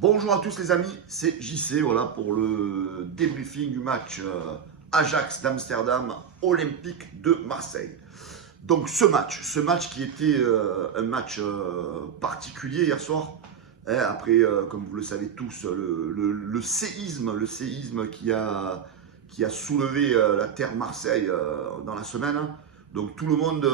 Bonjour à tous les amis, c'est JC voilà, pour le débriefing du match Ajax d'Amsterdam, Olympique de Marseille. Donc ce match qui était un match particulier hier soir, hein, après, comme vous le savez tous, le séisme qui a soulevé la terre Marseille dans la semaine. Donc tout le monde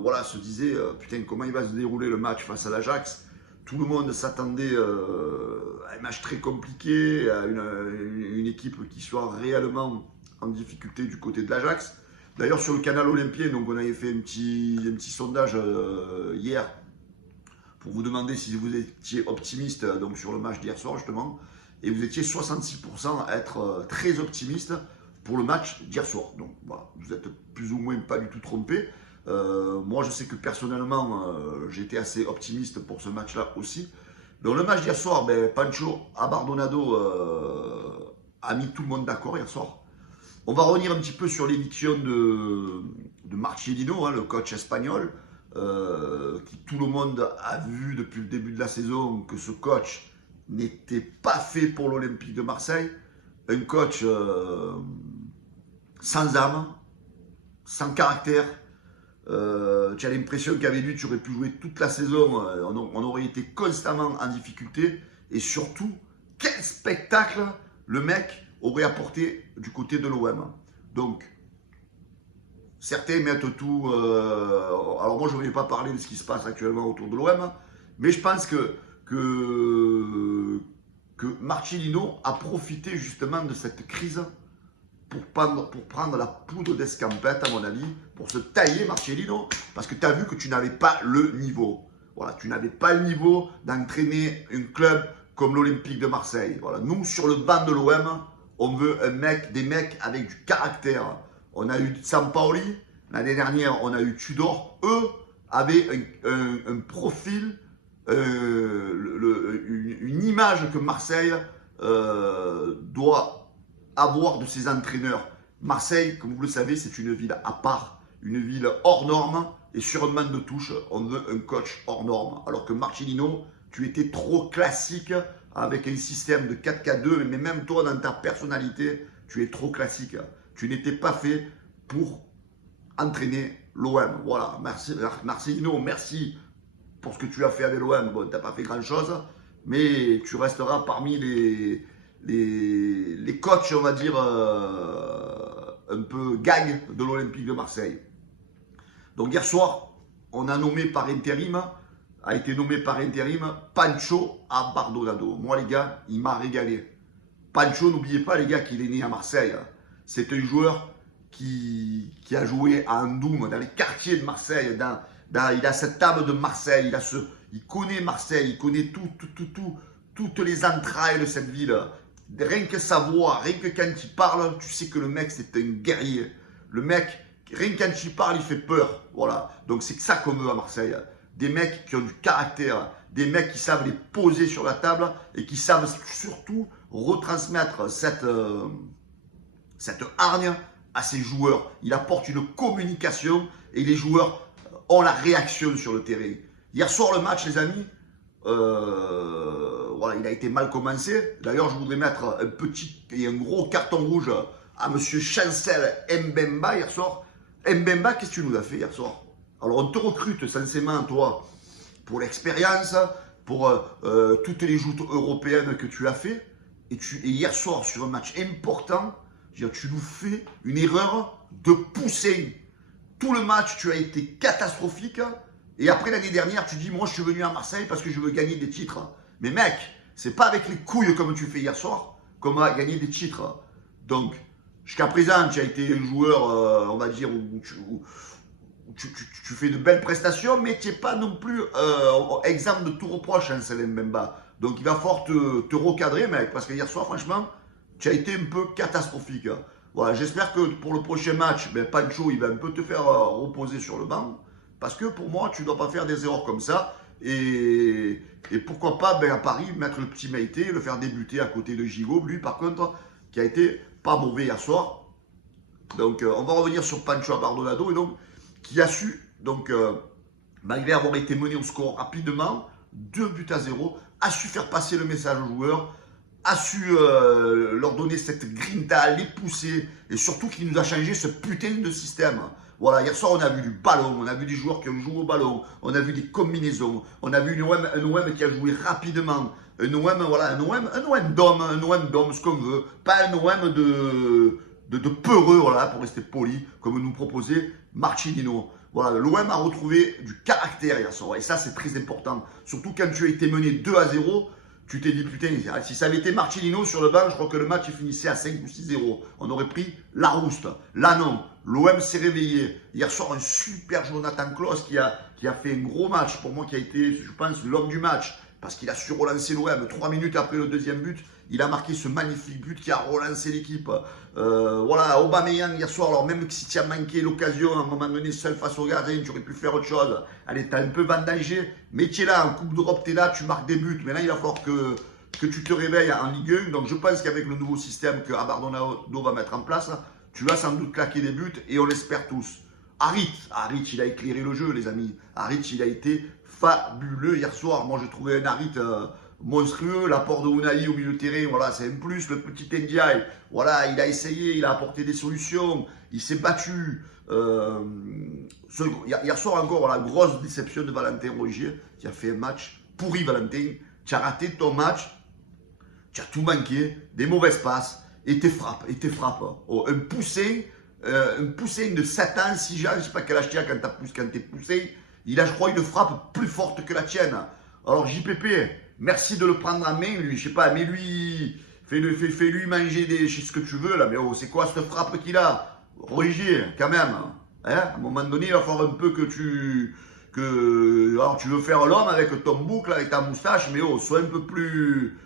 voilà, se disait, putain, comment il va se dérouler le match face à l'Ajax. Tout le monde s'attendait à un match très compliqué, à une équipe qui soit réellement en difficulté du côté de l'Ajax. D'ailleurs, sur le canal Olympien, donc on avait fait un petit sondage hier pour vous demander si vous étiez optimiste donc sur le match d'hier soir justement. Et vous étiez 66% à être très optimiste pour le match d'hier soir. Donc voilà, vous êtes plus ou moins pas du tout trompé. Moi, je sais que personnellement, j'étais assez optimiste pour ce match-là aussi. Donc, le match d'hier soir, Pancho Abardonado a mis tout le monde d'accord hier soir. On va revenir un petit peu sur l'éviction de Marcelino, hein, le coach espagnol, qui tout le monde a vu depuis le début de la saison que ce coach n'était pas fait pour l'Olympique de Marseille. Un coach sans âme, sans caractère. Tu as l'impression qu'avec lui, tu aurais pu jouer toute la saison. On aurait été constamment en difficulté. Et surtout, quel spectacle le mec aurait apporté du côté de l'OM. Donc, certains mettent tout. Alors, moi, je ne vais pas parler de ce qui se passe actuellement autour de l'OM. Mais je pense que Marcelino a profité justement de cette crise pour prendre la poudre d'escampette, à mon avis, pour se tailler Marcelino, parce que tu as vu que tu n'avais pas le niveau. Voilà, tu n'avais pas le niveau d'entraîner un club comme l'Olympique de Marseille. Voilà, nous, sur le banc de l'OM, on veut des mecs avec du caractère. On a eu Sampaoli, l'année dernière, on a eu Tudor. Eux avaient un profil, une image que Marseille doit avoir de ses entraîneurs. Marseille, comme vous le savez, c'est une ville à part, une ville hors norme, et sur un banc de touche, on veut un coach hors norme. Alors que Marcelino, tu étais trop classique avec un système de 4-4-2, mais même toi, dans ta personnalité, tu es trop classique. Tu n'étais pas fait pour entraîner l'OM. Voilà, Marcelino, merci pour ce que tu as fait avec l'OM. Bon, tu n'as pas fait grand-chose, mais tu resteras parmi les coachs, on va dire, un peu gag de l'Olympique de Marseille. Donc hier soir, on a nommé par intérim, a été nommé par intérim Pancho Abardonado. Moi les gars, il m'a régalé. Pancho, n'oubliez pas les gars qu'il est né à Marseille. C'est un joueur qui a joué à Andoum, dans les quartiers de Marseille. Il a cette table de Marseille, il connaît Marseille, il connaît toutes les entrailles de cette ville. Rien que sa voix, rien que quand il parle, tu sais que le mec c'est un guerrier. Le mec, rien que quand il parle, il fait peur. Voilà. Donc c'est ça qu'on veut à Marseille. Des mecs qui ont du caractère, des mecs qui savent les poser sur la table et qui savent surtout retransmettre cette hargne à ses joueurs. Il apporte une communication et les joueurs ont la réaction sur le terrain. Hier soir, le match, les amis, voilà, il a été mal commencé. D'ailleurs, je voudrais mettre un petit et un gros carton rouge à monsieur Chancel Mbemba hier soir. Mbemba, qu'est-ce que tu nous as fait hier soir? Alors, on te recrute censément, toi, pour l'expérience, pour toutes les joutes européennes que tu as fait. Et hier soir, sur un match important, tu nous fais une erreur de pousser. Tout le match, tu as été catastrophique. Et après l'année dernière, tu dis, moi je suis venu à Marseille parce que je veux gagner des titres. Mais mec, c'est pas avec les couilles comme tu fais hier soir qu'on va gagner des titres. Donc, jusqu'à présent, tu as été un joueur, on va dire, où tu fais de belles prestations, mais tu n'es pas non plus exemple de tout reproche, hein, Salim Mbemba. Donc il va falloir te recadrer, mec, parce que hier soir, franchement, tu as été un peu catastrophique. Voilà, j'espère que pour le prochain match, Pancho, il va un peu te faire reposer sur le banc. Parce que pour moi, tu ne dois pas faire des erreurs comme ça. Et pourquoi pas à Paris mettre le petit Meïté, le faire débuter à côté de Gigot. Lui, par contre, qui a été pas mauvais hier soir. Donc, on va revenir sur Pancho Abardonado. Et donc, qui a su, donc, malgré avoir été mené au score rapidement, 2 buts à 0, a su faire passer le message aux joueurs, a su leur donner cette grinta, les pousser, et surtout qu'il nous a changé ce putain de système. Voilà, hier soir on a vu du ballon, on a vu des joueurs qui ont joué au ballon, on a vu des combinaisons, on a vu un OM qui a joué rapidement, un OM, voilà, un OM d'homme, ce qu'on veut, pas un OM de peureux, voilà, pour rester poli, comme nous proposait Marcelino. Voilà, l'OM a retrouvé du caractère hier soir, et ça c'est très important, surtout quand tu as été mené 2-0. Tu t'es dit, putain, si ça avait été Marcelino sur le banc, je crois que le match il finissait à 5 ou 6-0. On aurait pris la rouste. Là, non. L'OM s'est réveillé. Hier soir, un super Jonathan Klaus qui a fait un gros match. Pour moi, qui a été, je pense, l'homme du match. Parce qu'il a su relancer l'OM. 3 minutes après le deuxième but, il a marqué ce magnifique but qui a relancé l'équipe. Voilà, Aubameyang hier soir, alors même si tu as manqué l'occasion, à un moment donné, seul face au gardien, tu aurais pu faire autre chose. Allez, tu as un peu vendangé, mais tu es là, en Coupe d'Europe, tu es là, tu marques des buts. Mais là, il va falloir que tu te réveilles en Ligue 1. Donc je pense qu'avec le nouveau système que Abardonado va mettre en place, tu vas sans doute claquer des buts et on l'espère tous. Harit, il a éclairé le jeu, les amis. Harit, il a été fabuleux hier soir. Moi, j'ai trouvé un Harit monstrueux. L'apport de Unai au milieu de terrain, voilà, c'est un plus. Le petit Ndiaye, voilà, il a essayé, il a apporté des solutions. Il s'est battu. Hier soir encore, voilà, grosse déception de Valentin Rongier qui a fait un match pourri, Valentin. Tu as raté ton match. Tu as tout manqué, des mauvaises passes, et tes frappes. Oh, un poussin de 7 ans, 6 ans, je ne sais pas quel âge tu as quand tu es poussé, il a, je crois, une frappe plus forte que la tienne. Alors JPP, merci de le prendre en main, lui, je sais pas, mais lui, fais-lui manger ce que tu veux, là, mais oh, c'est quoi cette frappe qu'il a? Roger, quand même, hein, à un moment donné, il va falloir un peu alors tu veux faire l'homme avec ton boucle, avec ta moustache, mais oh, sois un peu plus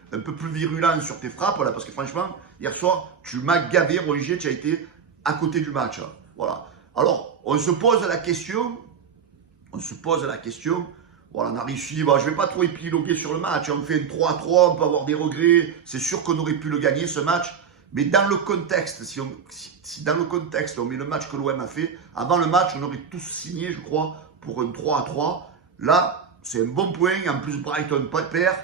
virulent sur tes frappes, là, parce que franchement, hier soir, tu m'as gavé, Roger, tu as été à côté du match. Voilà. Alors, on se pose la question, voilà, on a réussi, bah, je ne vais pas trop épiloguer sur le match, on fait un 3-3, on peut avoir des regrets, c'est sûr qu'on aurait pu le gagner, ce match, mais dans le contexte, si dans le contexte, on met le match que l'OM a fait, avant le match, on aurait tous signé, je crois, pour un 3-3. Là, c'est un bon point. En plus, Brighton, pas de perd.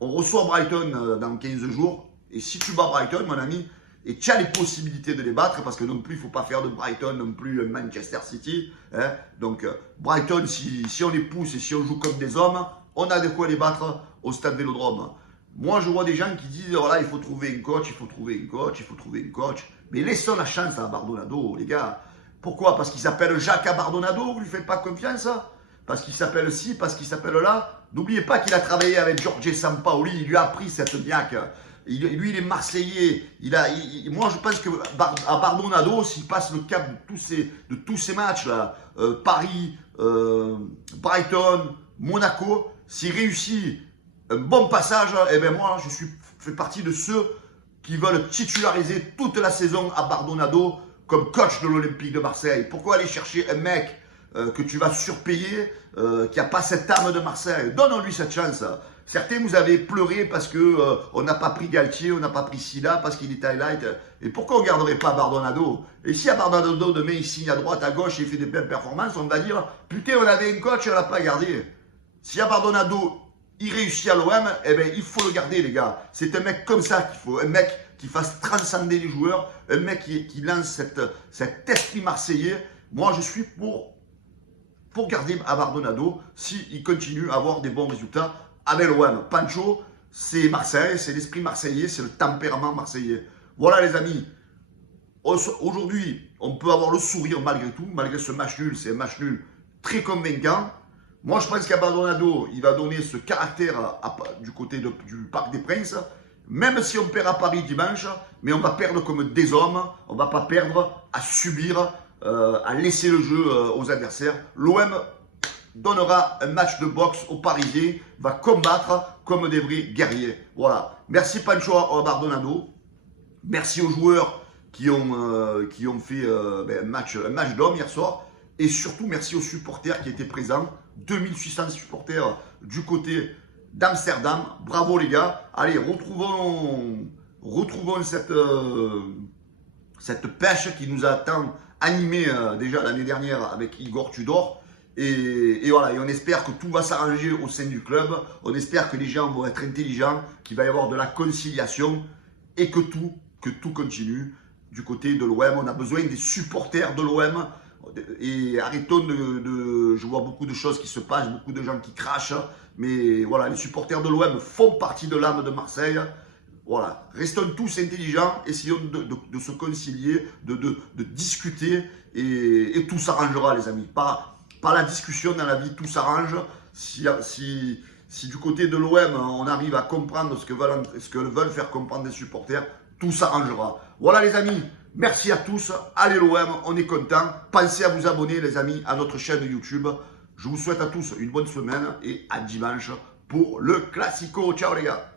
On reçoit Brighton dans 15 jours. Et si tu bats Brighton, mon ami, et tu as les possibilités de les battre, parce que non plus, il ne faut pas faire de Brighton non plus un Manchester City. Hein. Donc, Brighton, si on les pousse et si on joue comme des hommes, on a de quoi les battre au stade Vélodrome. Moi, je vois des gens qui disent, voilà, il faut trouver un coach, il faut trouver un coach. Mais laissons la chance à Abardonado, les gars. Pourquoi? Parce qu'il s'appelle Jacques Abardonado, vous ne lui faites pas confiance? Parce qu'il s'appelle ci, parce qu'il s'appelle là. N'oubliez pas qu'il a travaillé avec Jorge Sampaoli, il lui a appris cette niaque. Lui, il est Marseillais. Moi, je pense que Abardonado, s'il passe le cap de tous ces matchs-là, Paris, Brighton, Monaco, s'il réussit un bon passage, eh bien moi, je fais partie de ceux qui veulent titulariser toute la saison Abardonado comme coach de l'Olympique de Marseille. Pourquoi aller chercher un mec que tu vas surpayer, qui n'a pas cette âme de Marseille? Donne-lui cette chance. Certains, vous avez pleuré parce qu'on n'a pas pris Galtier, on n'a pas pris Silla, parce qu'il est highlight. Et pourquoi on ne garderait pas Abardonado? Et si Abardonado demain il signe à droite, à gauche et il fait des belles performances, on va dire, putain, on avait un coach et on ne l'a pas gardé. Si Abardonado, il réussit à l'OM, eh bien, il faut le garder, les gars. C'est un mec comme ça qu'il faut. Un mec qui fasse transcender les joueurs. Un mec qui lance cet esprit marseillais. Moi, je suis pour garder Abardonado s'il continue à avoir des bons résultats avec l'OM. Pancho, c'est Marseille, c'est l'esprit marseillais, c'est le tempérament marseillais. Voilà, les amis. Aujourd'hui, on peut avoir le sourire malgré tout, malgré ce match nul. C'est un match nul très convaincant. Moi, je pense qu'Abardonado, il va donner ce caractère du côté du Parc des Princes, même si on perd à Paris dimanche, mais on va perdre comme des hommes, on ne va pas perdre à subir, à laisser le jeu aux adversaires. L'OM donnera un match de boxe aux Parisiens, va combattre comme des vrais guerriers. Voilà. Merci Pancho Abardonado, merci aux joueurs qui ont fait un match d'homme hier soir, et surtout merci aux supporters qui étaient présents. 2800 supporters du côté d'Amsterdam. Bravo les gars. Allez, retrouvons cette pêche qui nous a tant animé déjà l'année dernière avec Igor Tudor. Et voilà, et on espère que tout va s'arranger au sein du club. On espère que les gens vont être intelligents, qu'il va y avoir de la conciliation et que tout continue. Du côté de l'OM, on a besoin des supporters de l'OM. Et arrêtons je vois beaucoup de choses qui se passent, beaucoup de gens qui crachent. Mais voilà, les supporters de l'OM font partie de l'âme de Marseille. Voilà, restons tous intelligents, essayons de se concilier, de discuter et tout s'arrangera, les amis. Pas la discussion dans la vie, tout s'arrange. Si du côté de l'OM, on arrive à comprendre ce que veulent faire comprendre les supporters, tout s'arrangera. Voilà, les amis, merci à tous. Allez, l'OM, on est content. Pensez à vous abonner, les amis, à notre chaîne YouTube. Je vous souhaite à tous une bonne semaine et à dimanche pour le Classico. Ciao, les gars.